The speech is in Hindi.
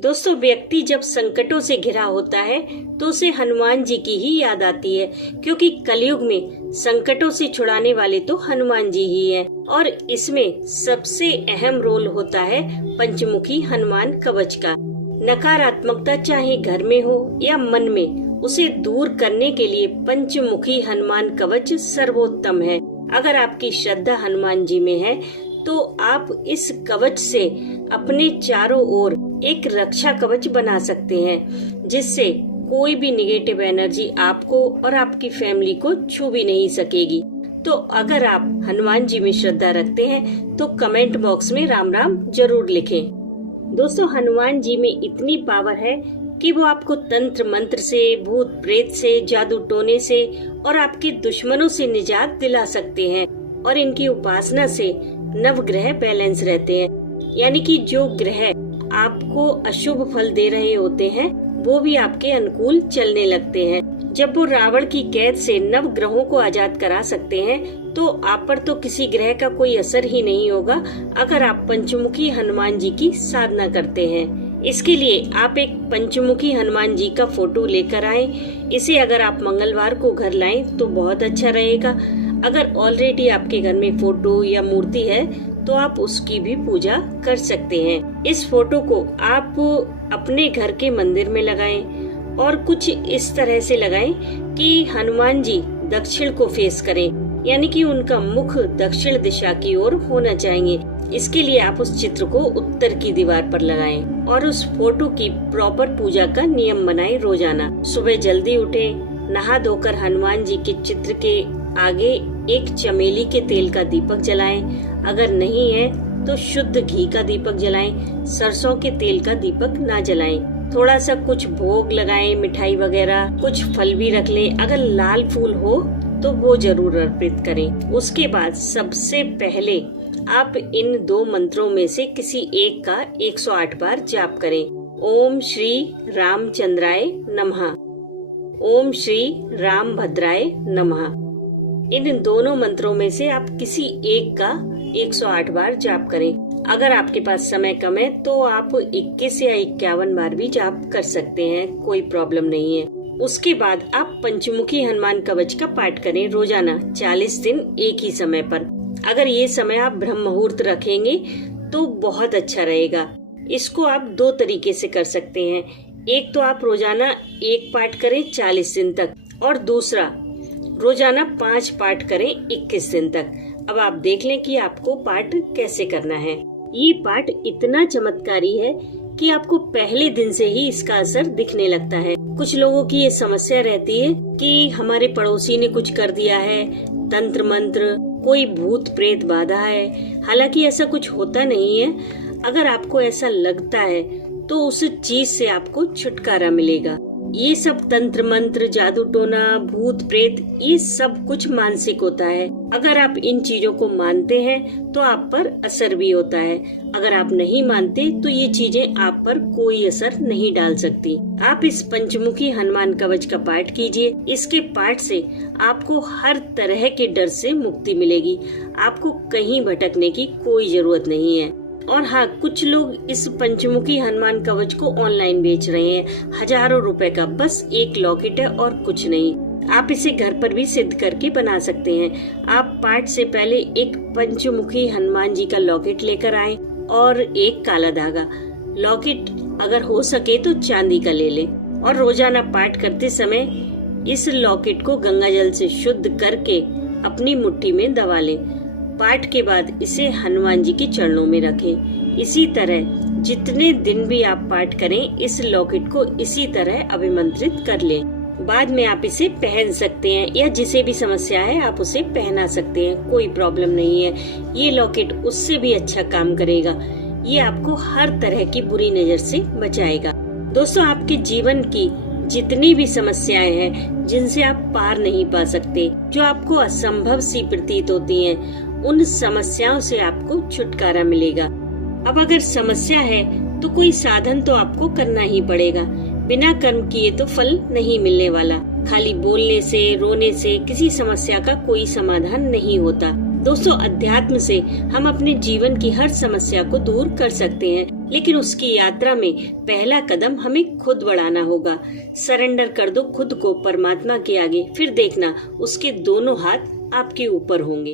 दोस्तों, व्यक्ति जब संकटों से घिरा होता है तो उसे हनुमान जी की ही याद आती है, क्योंकि कलयुग में संकटों से छुड़ाने वाले तो हनुमान जी ही हैं। और इसमें सबसे अहम रोल होता है पंचमुखी हनुमान कवच का। नकारात्मकता चाहे घर में हो या मन में, उसे दूर करने के लिए पंचमुखी हनुमान कवच सर्वोत्तम है। अगर आपकी श्रद्धा हनुमान जी में है तो आप इस कवच से अपने चारों ओर एक रक्षा कवच बना सकते हैं, जिससे कोई भी निगेटिव एनर्जी आपको और आपकी फैमिली को छू भी नहीं सकेगी। तो अगर आप हनुमान जी में श्रद्धा रखते हैं तो कमेंट बॉक्स में राम राम जरूर लिखें। दोस्तों, हनुमान जी में इतनी पावर है कि वो आपको तंत्र मंत्र से, भूत प्रेत से, जादू टोने से और आपके दुश्मनों से निजात दिला सकते हैं। और इनकी उपासना से नवग्रह बैलेंस रहते हैं, यानी कि जो ग्रह आपको अशुभ फल दे रहे होते हैं वो भी आपके अनुकूल चलने लगते हैं। जब वो रावण की कैद से नव ग्रहों को आजाद करा सकते हैं तो आप पर तो किसी ग्रह का कोई असर ही नहीं होगा, अगर आप पंचमुखी हनुमान जी की साधना करते हैं। इसके लिए आप एक पंचमुखी हनुमान जी का फोटो लेकर आएं। इसे अगर आप मंगलवार को घर लाएं तो बहुत अच्छा रहेगा। अगर ऑलरेडी आपके घर में फोटो या मूर्ति है तो आप उसकी भी पूजा कर सकते हैं। इस फोटो को आप अपने घर के मंदिर में लगाएं और कुछ इस तरह से लगाएं कि हनुमान जी दक्षिण को फेस करें, यानी कि उनका मुख दक्षिण दिशा की ओर होना चाहिए। इसके लिए आप उस चित्र को उत्तर की दीवार पर लगाएं और उस फोटो की प्रॉपर पूजा का नियम बनाएं। रोजाना सुबह जल्दी उठें, नहा धोकर हनुमान जी के चित्र के आगे एक चमेली के तेल का दीपक जलाएं। अगर नहीं है तो शुद्ध घी का दीपक जलाएं, सरसों के तेल का दीपक ना जलाएं। थोड़ा सा कुछ भोग लगाएं, मिठाई वगैरह, कुछ फल भी रख लें। अगर लाल फूल हो तो वो जरूर अर्पित करें। उसके बाद सबसे पहले आप इन दो मंत्रों में से किसी एक का 108 बार जाप करें। ओम श्री रामचंद्राय नमः, ओम श्री राम भद्राय नमः। इन दोनों मंत्रों में से आप किसी एक का 108 बार जाप करें। अगर आपके पास समय कम है तो आप 21 या 51 बार भी जाप कर सकते हैं, कोई प्रॉब्लम नहीं है। उसके बाद आप पंचमुखी हनुमान कवच का पाठ करें रोजाना 40 दिन एक ही समय पर। अगर ये समय आप ब्रह्म मुहूर्त रखेंगे तो बहुत अच्छा रहेगा। इसको आप दो तरीके से कर सकते हैं। एक तो आप रोजाना एक पाठ करें 40 दिन तक, और दूसरा रोजाना 5 पाठ करें 21 दिन तक। अब आप देख लें कि आपको पाठ कैसे करना है। ये पाठ इतना चमत्कारी है कि आपको पहले दिन से ही इसका असर दिखने लगता है। कुछ लोगों की ये समस्या रहती है कि हमारे पड़ोसी ने कुछ कर दिया है, तंत्र मंत्र, कोई भूत प्रेत बाधा है। हालांकि ऐसा कुछ होता नहीं है। अगर आपको ऐसा लगता है तो उस चीज से आपको छुटकारा मिलेगा। ये सब तंत्र मंत्र, जादू टोना, भूत प्रेत, ये सब कुछ मानसिक होता है। अगर आप इन चीजों को मानते हैं तो आप पर असर भी होता है। अगर आप नहीं मानते तो ये चीजें आप पर कोई असर नहीं डाल सकती। आप इस पंचमुखी हनुमान कवच का पाठ कीजिए। इसके पाठ से आपको हर तरह के डर से मुक्ति मिलेगी। आपको कहीं भटकने की कोई जरूरत नहीं है। और हाँ, कुछ लोग इस पंचमुखी हनुमान कवच को ऑनलाइन बेच रहे हैं, हजारों रुपए का। बस एक लॉकेट है और कुछ नहीं। आप इसे घर पर भी सिद्ध करके बना सकते हैं। आप पाठ से पहले एक पंचमुखी हनुमान जी का लॉकेट लेकर आएं और एक काला धागा। लॉकेट अगर हो सके तो चांदी का ले लें और रोजाना पाठ करते समय इस लॉकेट को गंगा जल से शुद्ध करके अपनी मुट्ठी में दबा लें। पाठ के बाद इसे हनुमान जी के चरणों में रखें। इसी तरह जितने दिन भी आप पाठ करें, इस लॉकेट को इसी तरह अभिमंत्रित कर लें। बाद में आप इसे पहन सकते हैं या जिसे भी समस्या है आप उसे पहना सकते हैं, कोई प्रॉब्लम नहीं है। ये लॉकेट उससे भी अच्छा काम करेगा। ये आपको हर तरह की बुरी नजर से बचाएगा। दोस्तों, आपके जीवन की जितनी भी समस्याएं हैं जिनसे आप पार नहीं पा सकते, जो आपको असंभव सी प्रतीत होती हैं, उन समस्याओं से आपको छुटकारा मिलेगा। अब अगर समस्या है तो कोई साधन तो आपको करना ही पड़ेगा। बिना कर्म किए तो फल नहीं मिलने वाला। खाली बोलने से, रोने से किसी समस्या का कोई समाधान नहीं होता। दोस्तों, अध्यात्म से हम अपने जीवन की हर समस्या को दूर कर सकते हैं, लेकिन उसकी यात्रा में पहला कदम हमें खुद बढ़ाना होगा। सरेंडर कर दो खुद को परमात्मा के आगे, फिर देखना उसके दोनों हाथ आपके ऊपर होंगे।